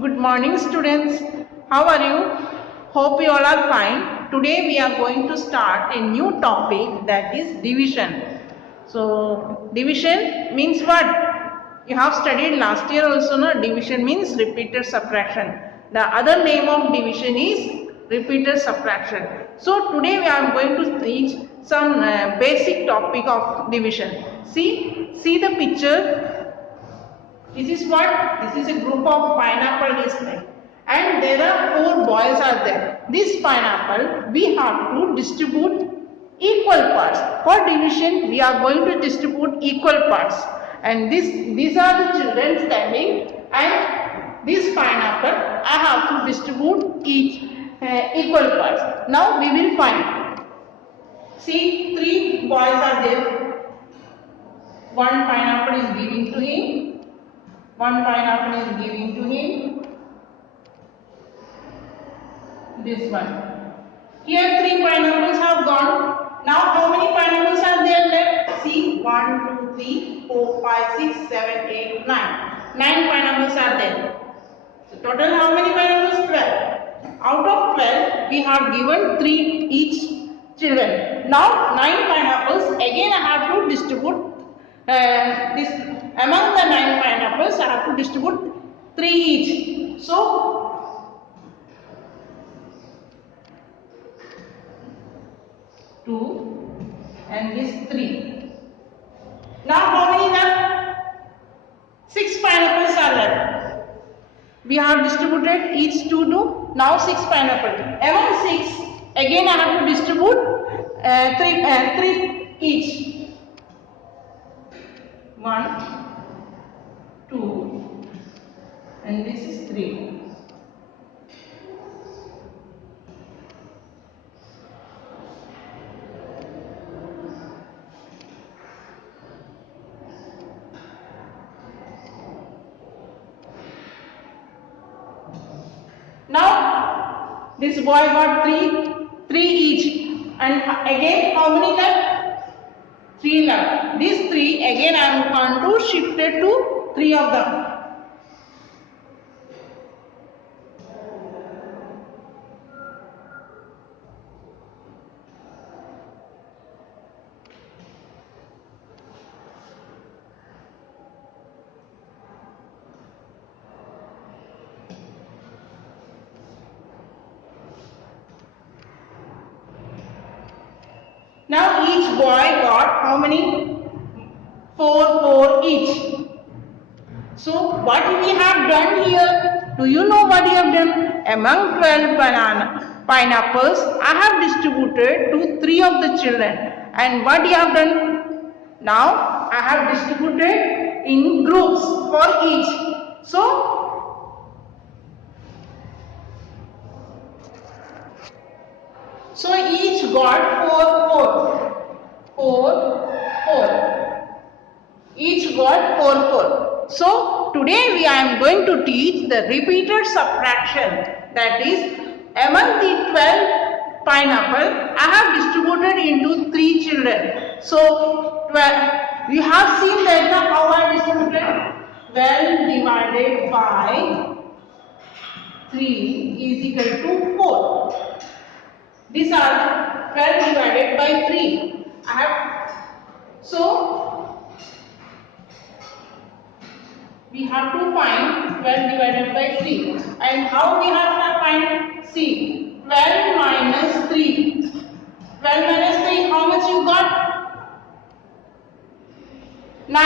Good morning students. How are you? Hope you all are fine. Today we are going to start a new topic, that is division. So division means what? You have studied last year also, no? Division means repeated subtraction. The other name of division is repeated subtraction. So today we are going to teach some basic topic of division. See the picture. This is what? This is a group of pineapple display, and there are 4 boys are there. This pineapple we have to distribute equal parts. For division we are going to distribute equal parts, and these are the children standing, and this pineapple I have to distribute each equal parts. Now we will find. See, 3 boys are there. One pineapple is giving to him. One pineapple is giving to him. This one. Here 3 pineapples have gone. Now how many pineapples are there left? See, 1, 2, 3, 4, 5, 6, 7, 8, 9. 9 pineapples are there. So total how many pineapples? 12. Out of 12, we have given 3 each children. Now 9 pineapples. Again I have to distribute this among the 9 pineapples. I have to distribute 3 each. So 2 and this 3. Now how many left? 6 pineapples are left. We have distributed each 2. Now 6 pineapples. Among 6, again I have to distribute 3 each. 1, 2, and this is 3. Now this boy got 3 each, and again how many left? 3 left. These 3 again I am going to shift it to 3 of them. Now each boy got how many? 4 each. So what we have done here? Do you know what we have done? Among 12 pineapples, I have distributed to 3 of the children. And what we have done? Now I have distributed in groups for each. So each got 4. Each got 4. So today I am going to teach the repeated subtraction. That is, among the 12 pineapple, I have distributed into 3 children. So 12. We have seen that how I distributed. 12 divided by 3 is equal to 4. These are 12 divided by 3. So we have to find 12 divided by 3. And how we have to find? See, 12 minus 3. 12 minus 3, how much you got? 9.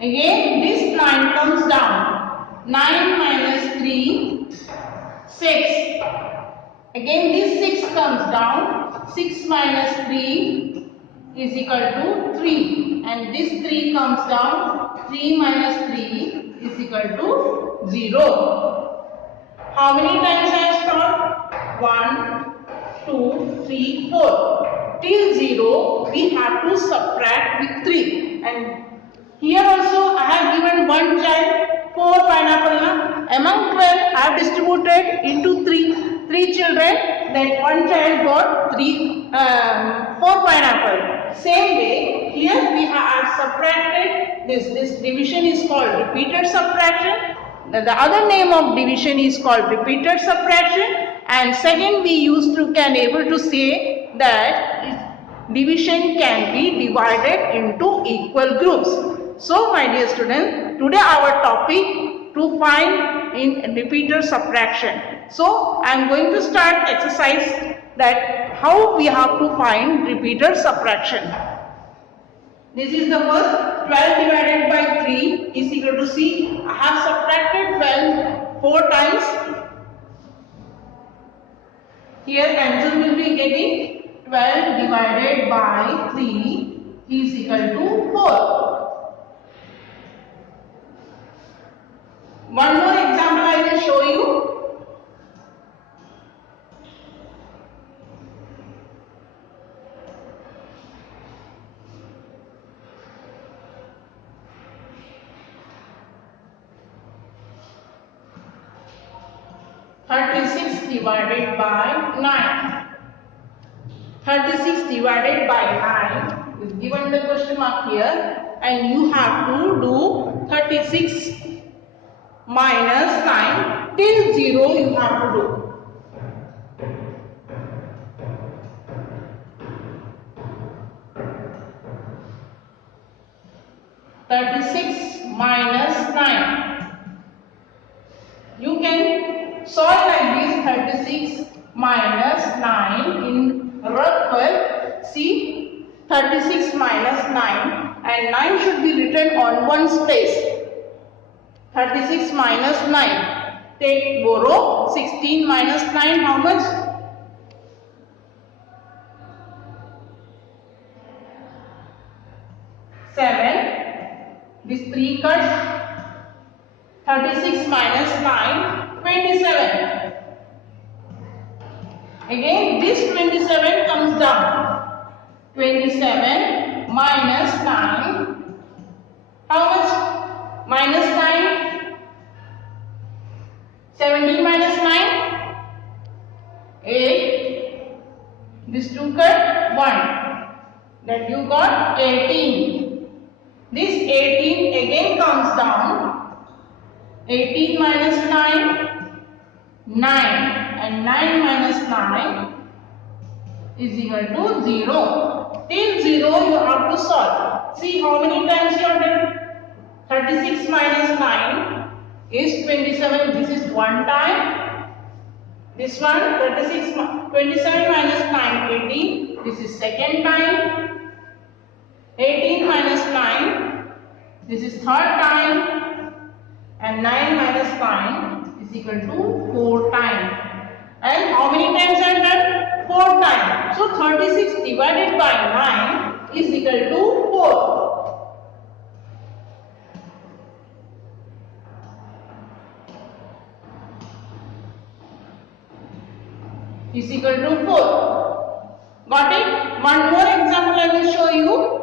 Again, this 9 comes down. 9 minus 3, 6. Again this 6 comes down. 6 minus 3 is equal to 3. And this 3 comes down. 3 minus 3 is equal to 0. How many times I have stopped? 1, 2, 3, 4. Till 0 we have to subtract with 3. And here also I have given one child 4 pineapple. Among 12 I have distributed into 3 children. That one child got 4 pineapple. Same way here we have subtracted this. This division is called repeated subtraction. the other name of division is called repeated subtraction, and second we can able to say that division can be divided into equal groups. So my dear students, today our topic to find in repeated subtraction. So I am going to start exercise that how we have to find repeated subtraction. This is the first. 12 divided by 3 is equal to C. I have subtracted 12 4 times. Here answer will be getting 12 divided by 3 is equal to 4. One more example I will show you. Divided by 9. 36 divided by 9 is given the question mark here, and you have to do 36 minus 9 till 0 you have to do. Minus 9. You can solve like this. 36 minus 9 in Rutherford. See, 36 minus 9, and 9 should be written on one space. 36 minus 9. Take borrow. 16 minus 9, how much? 7. This 3 cuts. 36 minus 9, 27. Again, this 27 comes down. 27 minus 9. How much? Minus 9. 17 minus 9. 8. This 2 cut 1. That you got 18. This 18 again comes down. 18 minus 9, 9, and 9 minus 9 is equal to 0. Till 0 you have to solve. See how many times you have done? 36 minus 9 is 27. This is one time. This one 27 minus 9, 18. This is second time. 18 minus 9. This is third time. And 9 minus 9 is equal to 4 times. And how many times I have done? 4 times. So 36 divided by 9 is equal to 4. Is equal to 4. Got it? One more example I will show you.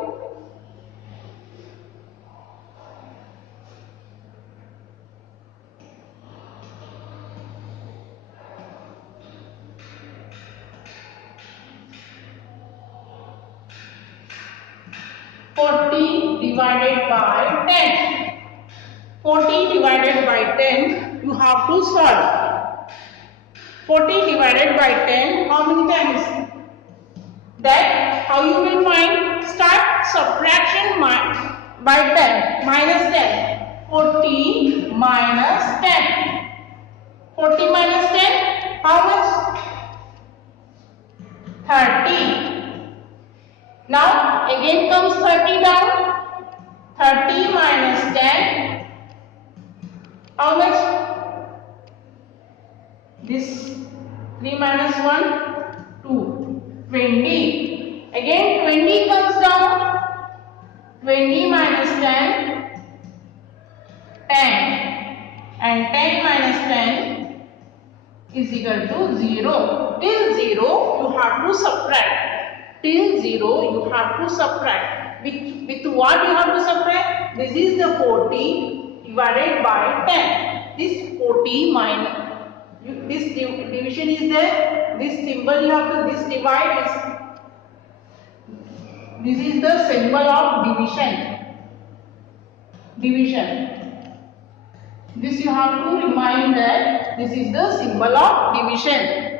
40 divided by 10. 40 divided by 10 you have to solve. 40 divided by 10, how many times? That how you will find? Start subtraction by 10. Minus 10. 40 minus 10. 40 minus 10, how much? 30. Now again comes 30 down. 30 minus 10. How much? This 3 minus 1, 2. 20. Again 20 comes down. 20 minus 10. 10. And 10 minus 10 is equal to 0. Till 0 you have to subtract. Till 0 you have to subtract. With what you have to subtract? This is the 40 divided by 10. This 40 minus, this division is there. This symbol you have to, this divide is, this is the symbol of division. Division. This you have to remind that this is the symbol of division.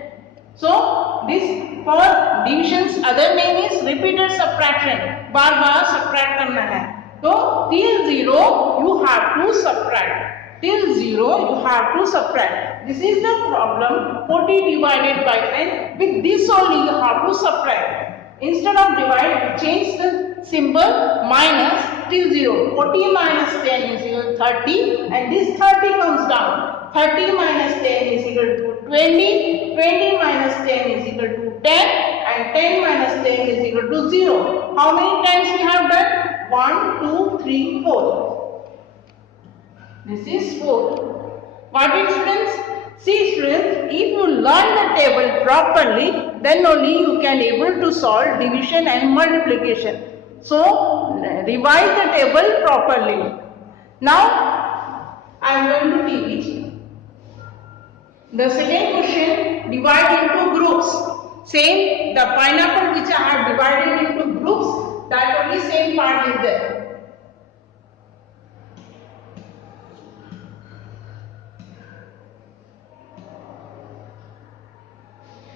So this for division's other name is repeated subtraction. Bar bar subtract करना है. तो till 0 you have to subtract. Till 0 you have to subtract. This is the problem. 40 divided by 10. With this only you have to subtract. Instead of divide, change the symbol minus till 0. 40 minus 10 is equal to 30 and this 30 comes down. 30 minus 10 is equal to 20. 20 minus 10 is equal to 10 and 10 minus 10 is equal to 0. How many times we have done? 1, 2, 3, 4. This is 4. What is students? See students, if you learn the table properly, then only you can able to solve division and multiplication. So, revise the table properly. Now, I am going to teach the second question, divide into groups. Same, the pineapple which I have divided into groups, that only same part is there.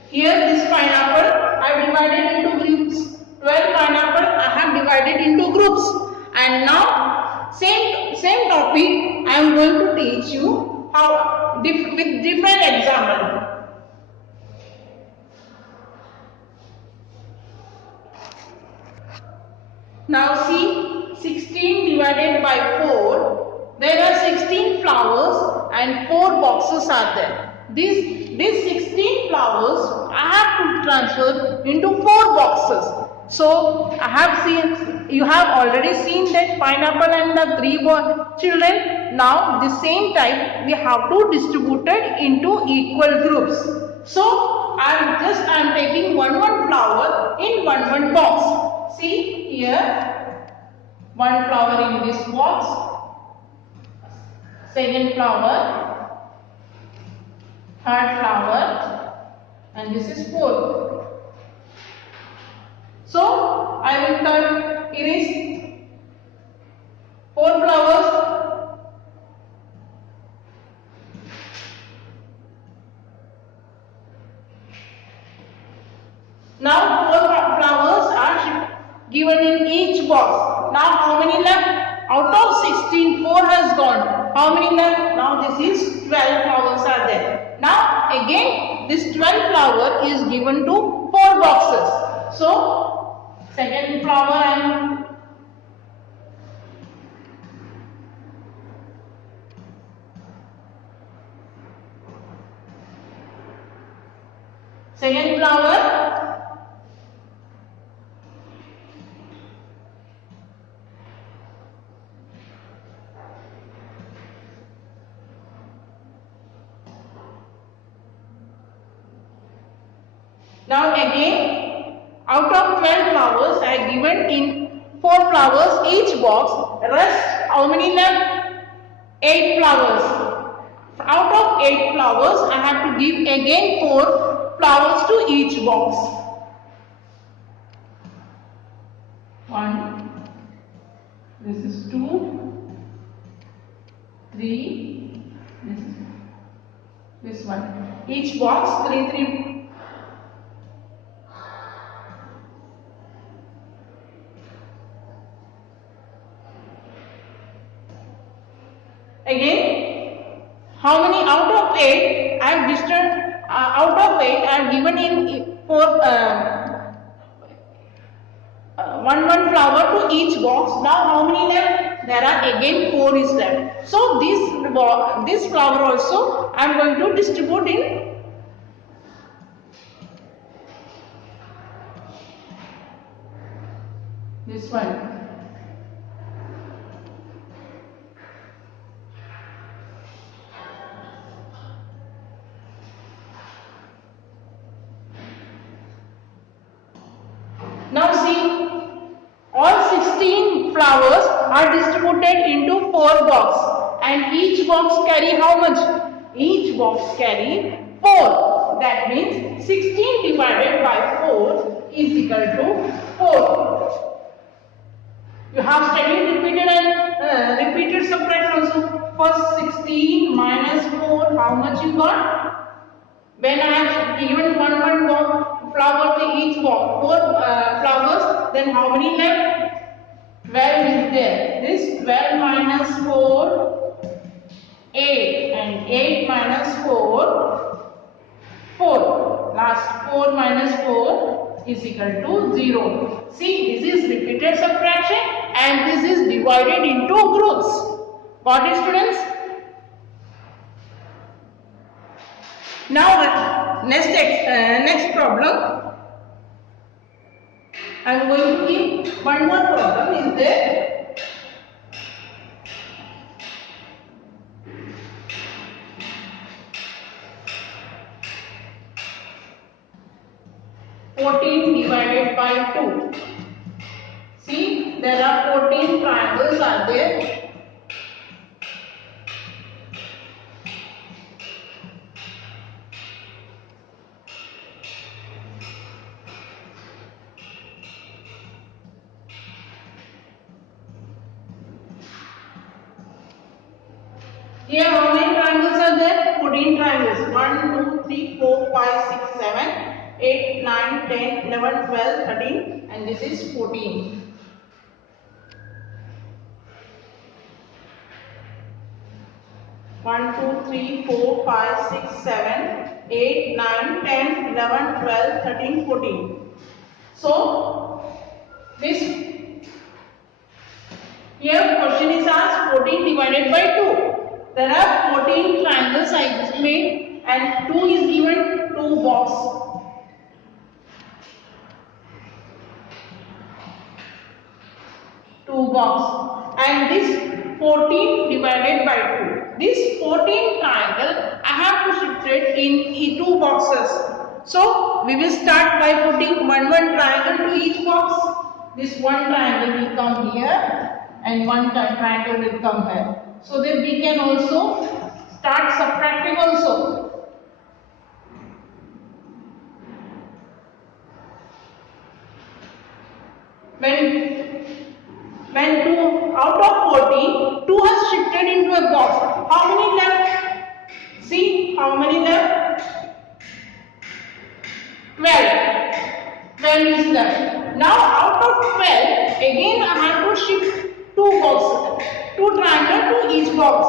Here this pineapple I have divided into groups. 12 pineapple I have divided into groups. And now same topic I am going to teach you how with different example. Now see 16 divided by 4. There are 16 flowers and 4 boxes are there. These 16 flowers I have to transfer into 4 boxes. So I have seen, you have already seen that pineapple and the 3 children. Now the same type we have to distribute it into equal groups. So I am taking one flower in one box. See here, 1 flower in this box, second flower, third flower, and this is 4th. So I will erase 4 flowers. Now 4 flowers are given in each box. Now how many left? Out of 16, 4 has gone. How many left? Now this is 12 flowers are there. Now again this 12 flower is given to 4 boxes. So second flower and second flower, now again out of 12 flowers I have given in 4 flowers each box. Rest how many left? 8 flowers. Out of 8 flowers I have to give again 4 flowers to each box. 1, this is 2, 3, this one. Each box 3. Again, how many out of 8 I have disturbed? Out of 8 I have given in 4 one flower to each box. Now how many left? There are again 4 is left. So this flower also I am going to distribute in this one. Now see, all 16 flowers are distributed into 4 boxes and each box carry how much? Each box carry 4. That means 16 divided by 4 is equal to 4. You have studied repeated and repeated subtraction also. First 16 minus 4, how much you got? When I have given one flower to each box, 4 flowers, then how many left? 12 is there. This 12 minus 4, 8, and 8 minus 4, 4. Last 4 minus 4 is equal to 0. See, this is repeated subtraction and this is divided into groups. Got it, students? Now next problem. I am going to give one more problem. Is there? Divided by 2. See, there are 14 triangles are there. Here how many triangles are there? 14 triangles. 1, 2, 3, 4, 5, 6, 7, 8, 9, 10, 11, 12, 13, and this is 14. One, 2, 3, 4, 5, 6, 7, 8, 9, 10, 11, 12, 13, 14. So this here question is asked 14 divided by 2. There are 14 triangles I just made and 2 is given 2 box. And this 14 divided by 2. This 14 triangle I have to shift it in 2 boxes. So we will start by putting one triangle to each box. This one triangle will come here and one triangle will come here. So that we can also start subtracting also. When 2 out of 14, 2 has shifted into a box. How many left? See how many left? 12. 12 is left. Now out of 12, again I have to shift 2 boxes, 2 triangles to each box.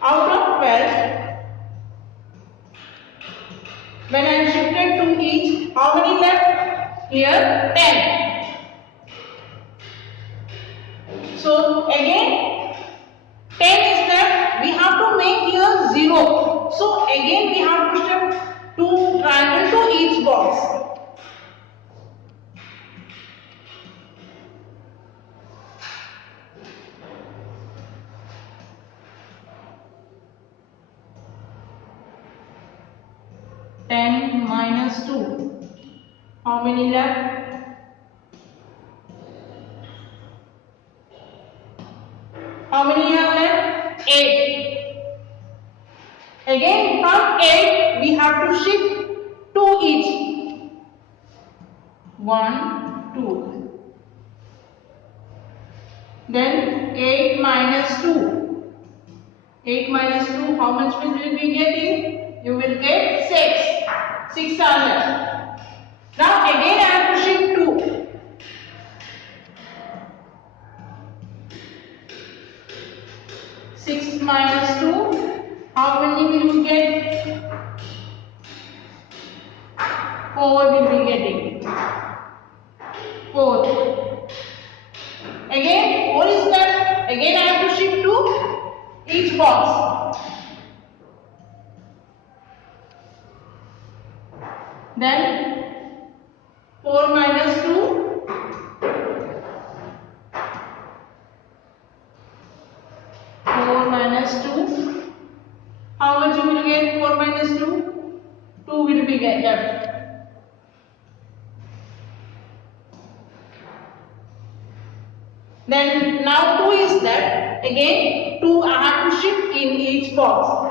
Out of 12, when I am shifted to each, how many left? Here 10. So again 10 is left. We have to make here 0. So again we have to shift 2 triangles to each box. Minus 2. How many left? How many have left? 8. Again from 8 we have to shift 2 each. 1, 2. Then 8 minus 2. 8 minus 2, how much will you be getting? You will get 6. 6 are left. Now again I have to shift 2. 6 minus 2, how many will you get? 4 will be getting. 4. Again 4 is left. Again I have to shift 2 each box. Then 4 minus 2, 4 minus 2, how much you will get? 4 minus 2, 2 will be left. Then now 2 is left. Again 2 I have to shift in each box.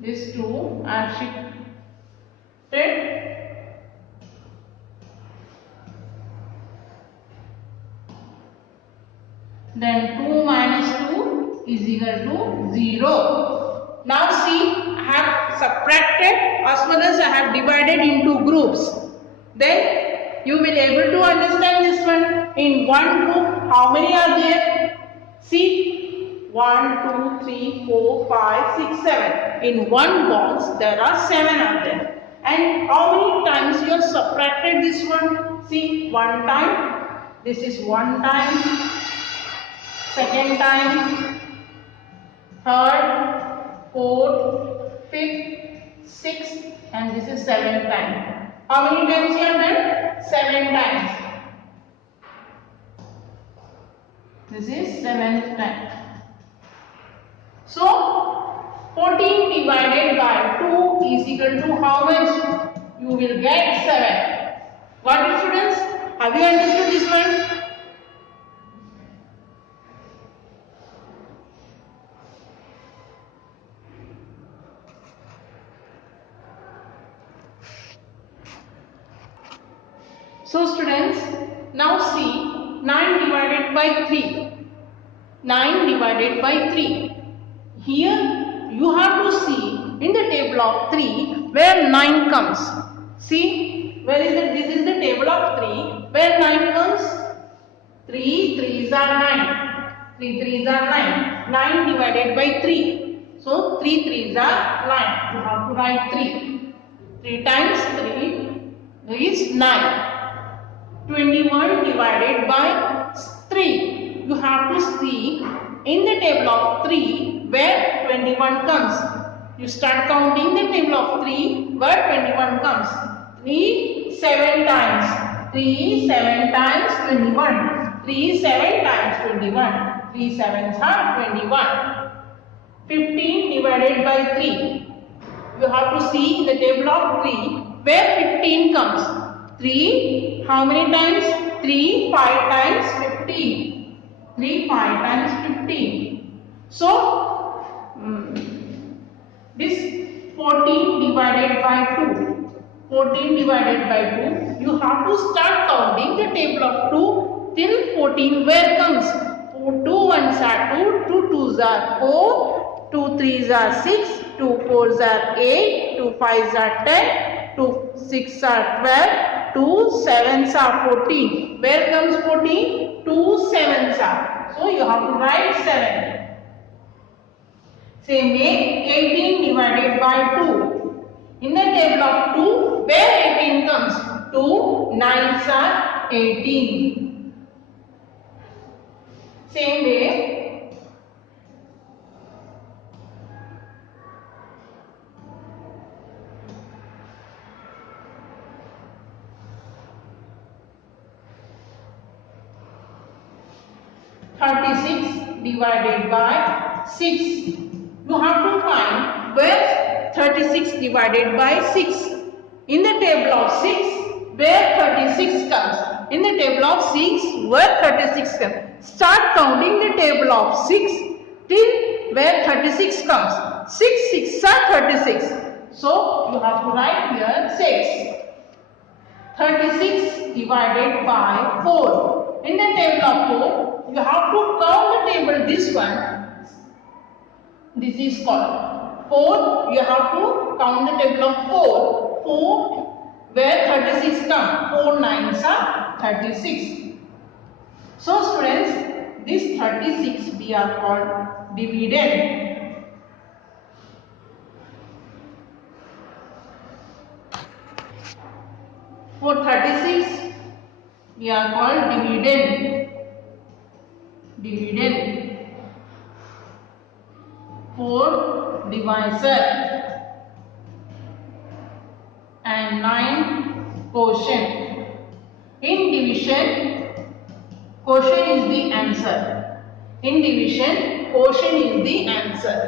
These two are shifted. Then 2 minus 2 is equal to 0. Now see, I have subtracted as well as I have divided into groups. Then you will be able to understand this one. In one group, how many are there? See, 1, 2, 3, 4, 5, 6, 7. In one box, there are 7 are there. And how many times you have subtracted this one? See, one time. This is one time. Second time, third, fourth, fifth, sixth, and this is 7th time. How many times you have done? 7 times. This is 7th time. So, 14 divided by 2 is equal to how much? You will get 7. Got it, students? Have you understood this one? So students, now see 9 divided by 3. 9 divided by 3. Here you have to see in the table of 3 where 9 comes. See, where is it? This is the table of 3 where 9 comes. 3 3s are 9. 3 3s are 9. 9 divided by 3. So 3 3s are 9. You have to write 3. 3 times 3 is 9. 21 divided by 3. You have to see in the table of 3 where 21 comes. You start counting the table of 3 where 21 comes. 3 7 times. 3 7 times 21. 3 7 times 21. 3 7s are 21. 15 divided by 3. You have to see in the table of 3 where 15 comes. 3, how many times? 3, 5 times 15. 3, 5 times 15. So, this 14 divided by 2. 14 divided by 2. You have to start counting the table of 2 till 14 where comes. 2 1s are 2, 2 2s are 4, 2 3s are 6, 2 4s are 8, 2 5s are 10, 2 6 are 12. 2 7s are 14. Where comes 14? 2 7s are. So you have to write 7. Say make 18 divided by 2. In the table of 2, where 18 comes? 2 9s are 18. Same way. Divided by 6. You have to find where 36 divided by 6. In the table of 6, where 36 comes. In the table of 6, where 36 comes. Start counting the table of 6 till where 36 comes. 6 6 are 36. So, you have to write here 6. 36 divided by 4. In the table of 4, you have to count the table this one. This is called 4. You have to count the table of 4. 4 where 36 come. 4 9s are 36. So students, this 36 we are called dividend. For 36 we are called dividend. Dividend. 4 divisor and 9 quotient. In division, quotient is the answer. In division, quotient is the answer.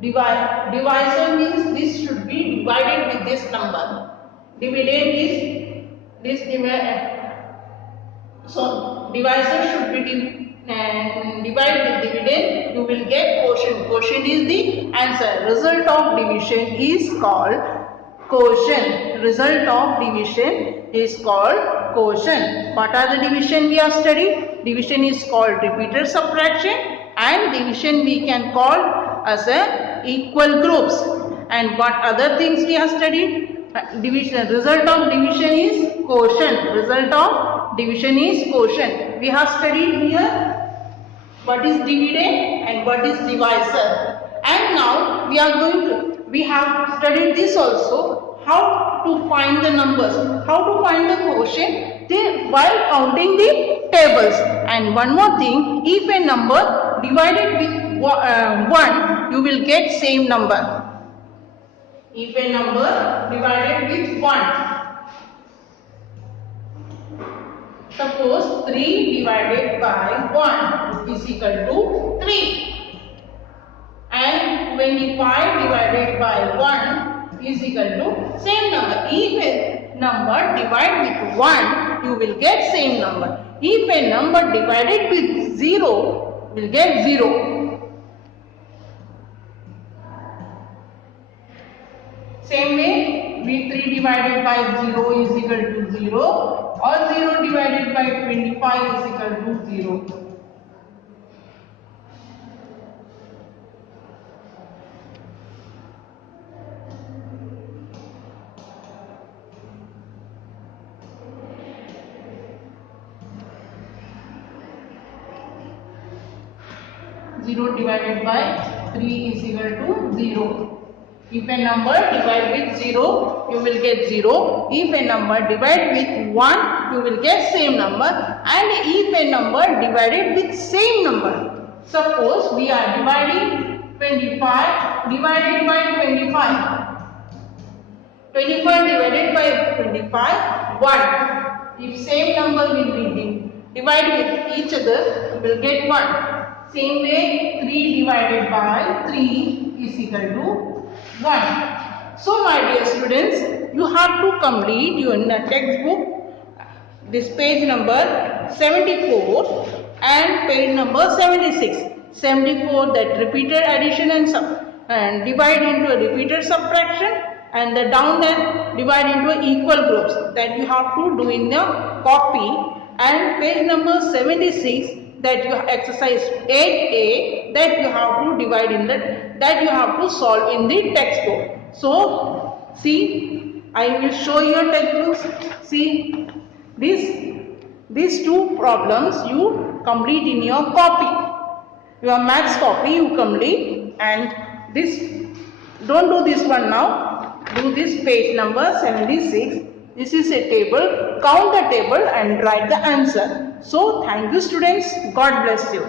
Divisor means this should be divided with this number. Dividend is this divisor should be and divide with dividend, you will get quotient. Quotient is the answer. Result of division is called quotient. Result of division is called quotient. What are the division we have studied? Division is called repeated subtraction, and division we can call as a equal groups. And what other things we have studied? Division. Result of division is quotient. Result of division is quotient. We have studied here what is dividend and what is divisor. And now we have studied this also, how to find the numbers, how to find the quotient while counting the tables. And one more thing, if a number divided with 1, you will get same number. If a number divided with 1. Suppose 3 divided by 1 is equal to 3. And 25 divided by 1 is equal to same number. If a number divided with 1, you will get same number. If a number divided with 0, will get 0. Same way, 3 divided by 0 is equal to 0, or 0 divided by 25 is equal to 0. Zero divided by 3 is equal to 0. If a number divide with 0, you will get 0. If a number divide with 1, you will get same number. And if a number divided with same number, suppose we are dividing 25 divided by 25. 25 divided by 25, 1. If same number will be divided with each other, you will get 1. Same way, 3 divided by 3 is equal to 1. So my dear students, you have to complete your textbook, this page number 74 and page number 76. 74, that repeated addition and divide into a repeated subtraction, and the down then divide into equal groups, that you have to do in the copy. And page number 76, that you exercise 8A, that you have to divide in that you have to solve in the textbook. So see, I will show you your textbooks. See, these two problems you complete in your copy, your maths copy you complete. And this, don't do this one now, do this page number 76. This is a table, count the table and write the answer. So thank you students, God bless you.